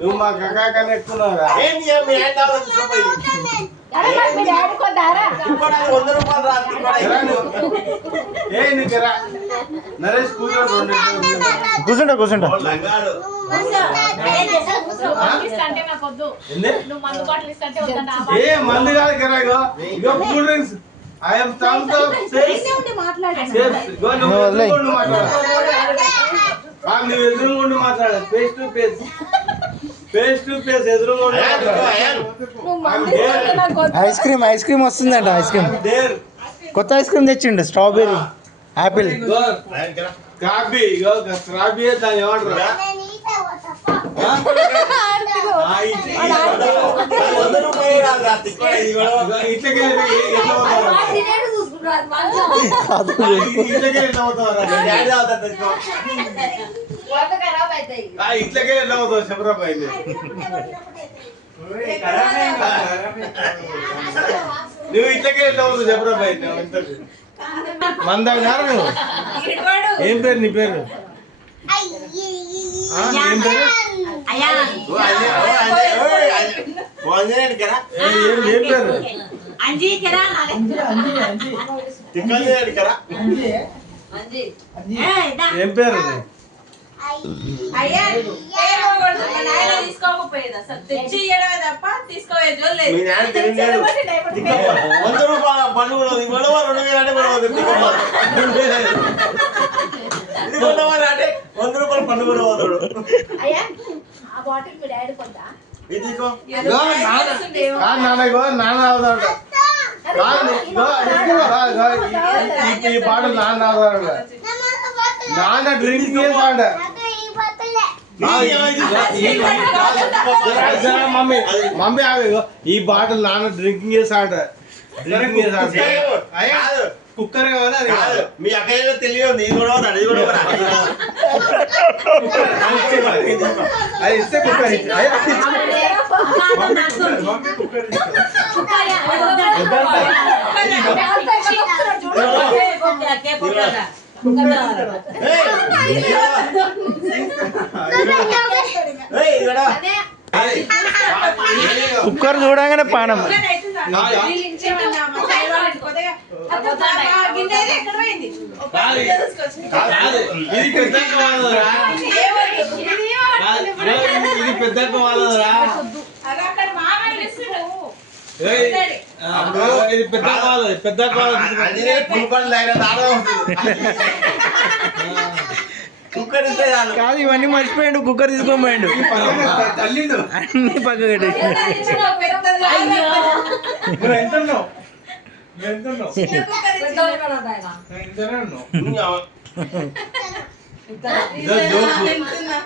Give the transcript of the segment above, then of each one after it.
నువ్వు మా కక్కా కన్నా ఎక్కున్నావురా నరేష్ కూర్చుంటా కూర్చుంటా ఏ మందు కాదు కిరాగో ఇగో కూల్ డ్రింక్స్ ఐఎమ్ థమ్స్ అప్ నువ్వు ఎదురుండి మాట్లాడ ఫేస్ టు ఫేస్ ఎదురుండి ఐస్ క్రీమ్ వస్తుందంట. కొత్త ఐస్ క్రీమ్ తెచ్చిండు, స్ట్రాబెర్రీ యాపిల్ కాఫీ కాఫీ దాన్ని ఏమంటారు ఇట్లకే ఎట్లా అవుతావు శబరాబాయి నువ్వు ఇట్లకే ఎట్లా అవుతావు శబరాబాయి మందాగా నువ్వు ఏం పేరు నీ పేరు ఏం పేరు ఏం పేరు ఏం పేరు తీసుకోకపోయేది అసలు తెచ్చి ఇయ్యడమే తప్ప తీసుకోలేదు. 100 రూపాయల పండు కూడా 2000 అంటే 100 రూపాయల పండు కూడా ఈ పాట నాన్న డ్రింక్ చేసాడ మమ్మీ ఈ బాటిల్ నాన్న డ్రింకింగ్ చేసాడ కుక్కర్ కావాలి అది మీ అక్కయ్య తెలియదు నేను కూడా అది కూడా అది ఇస్తే కుక్కర్ కుక్కర్ చూడగానే పానం ఇది పెద్ద వాళ్ళరా ఇది పెద్ద కాదు ఇవన్నీ మర్చిపోయాడు. కుక్కర్ తీసుకోపోయాడు, అన్ని పక్క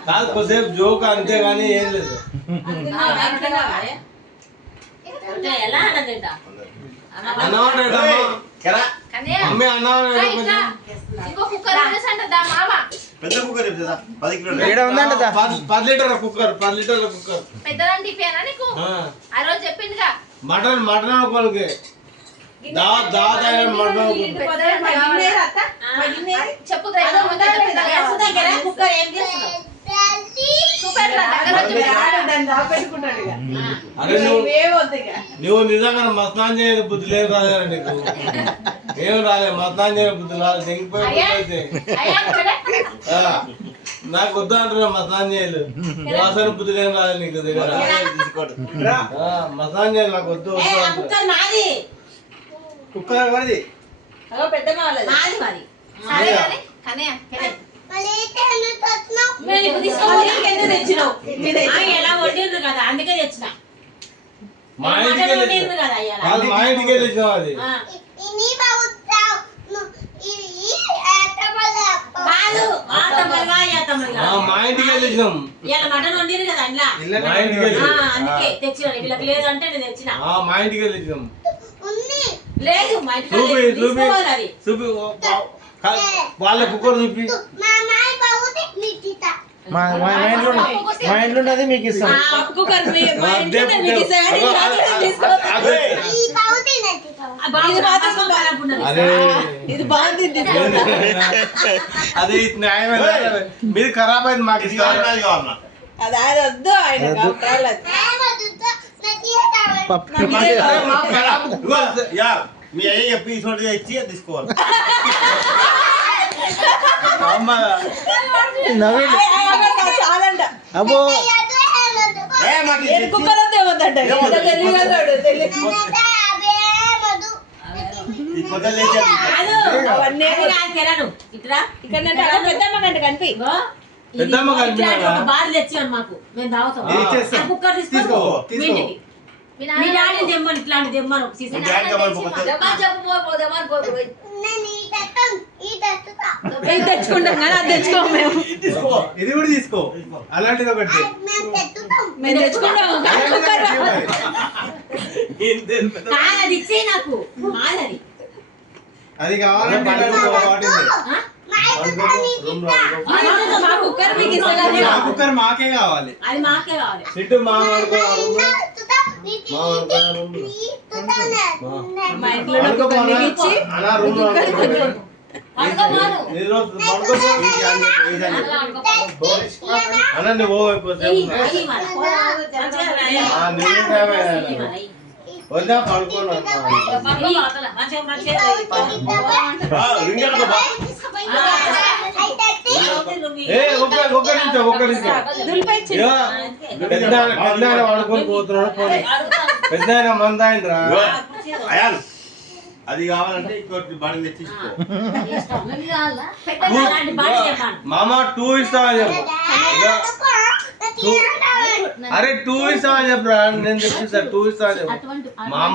కాదు కొద్దిసేపు జోక్ అంతేగాని ఏం లేదు. మమ్మీ అన్నా ఏడ ఉందంట 10 లీటర్ల కుక్కర్ మటన్ అనుకోనికి చెప్పు నువ్వు నిజంగా మస్నాన్ చేయని బుద్ధి లేదు రాదా నీకు? ఏం రాలే మస్నాన్ చేయని బుద్ధి రాలేదు. దిగిపోయి నాకు వద్దు అంటున్నా మస్నాన్ చేయలేదు. వాసన బుద్ధి ఏం రాలేదు నీకు దగ్గర. మస్నాన్ చేయాలి నాకు వద్దు కుక్కర్ పడిది అందుకే తెచ్చిన మా ఇంటికి వెళ్ళినావు అది మా ఇంటికి వెళ్ళినాం మటన్ వండిరు కదా అందుకే తెచ్చిన వీళ్ళకి లేదంటే నేను తెచ్చిన మా ఇంటికి వెళ్ళినాం లేదు చూపి వాళ్ళ కుక్కర్ చూపి మా ఇంట్లో ఉన్నది మీకు ఇస్తాం. ఇది మాత్రం కాలకున్నది. అరే ఇది బాగుంది అది న్యాయమే కదా. మీరు ఖరాబ్ అయింది మాకు ఇది ఇష్టం. కావాలి, అది కావాలన్నా. అది ఆయన వద్దు ఆయన కావాలి. పప్పు అరే, మాకు ఖరాబ్ ఇదిగో, యా, మీ అయ్య చెప్పి ఇటువంటి ఇచ్చి అది తీసుకోవాలి. అమ్మ నవీన్ చాలంట అబ్బో ఏ, మాకు ఇది తెచ్చి- కుక్కలో తేవద్దంట తెలియదు ఇది కొత్తది తెచ్చి అది తీసుకోవాలి. కాదు. అవన్నీ అది కాదు తెలను. ఇట్రా. ఇక్కడ పెద్దమ్మ కంట కనిపి ఇగో, ఇది పెద్దమ్మ కలిపి ఇట్లాంటి ఒక బాటిల్ తెచ్చాను మాకు. మేము తాగుతాం. ఇది ఇచ్చేస్తాం. ఆ కుక్కర్ తీసుకో, తీసుకో. తీసుకో. మీ ఇంటికి. మీ డాడీ తెమ్మని ఇట్లాంటి తెమ్మని ఒక సీసీ. మీ డాడీ కావాలి, కొత్తది. ఇది తెచ్చుకుంటాం కానీ అది తెచ్చుకోము మేము తీసుకో. ఇది కూడా తీసుకో. అలాంటిది ఒకటి మేము తెచ్చుకుంటాము కానీ కుక్కర్ కాదు, అది ఇచ్చే నాకు. మాదది. అది కావాలంటే వాటింది. మా కుక్కర్ మీకు ఇస్తలేదు మా కుక్కర్ మాకే కావాలి. అది మాకే కావాలి. సిట్టు మా వాడుకో మా ఇంట్లో ఉన్న కుక్కర్ నీకు ఇచ్చి అలా రూమ్ లో పడుకోమాను. అన్న నువ్వు అయిపోతే ఎయ్యి, ఎయ్యి మరి. మంచిగా రాయాలి. ఎయ్యి మరి. వద్దా పడుకోను ఎయ్యి. మంచిగా మంచిగా ఎయ్యి. బా, రింగెట్టుకో, బా. ఏ ఒక్క నిమిషం దులిపై ఇగో, పెద్ద ఆయన వాడుకొని పోతున్నాడు పోనీ. పెద్ద ఆయన మంద ఆయనరా. ఇదిగో, అయాన్, అది కావాలంటే ఇంకోటి బాడీ తెచ్చి ఇచ్చుకో. అలాంటి బాగా చెప్పాను. మామ 2 ఇస్తామని చెప్పు. ఇగో, అరే 2 ఇస్తామని చెప్పు. నేను తెచ్చిస్తా 2 ఇస్తామని చెప్పు. అటువంటి మామ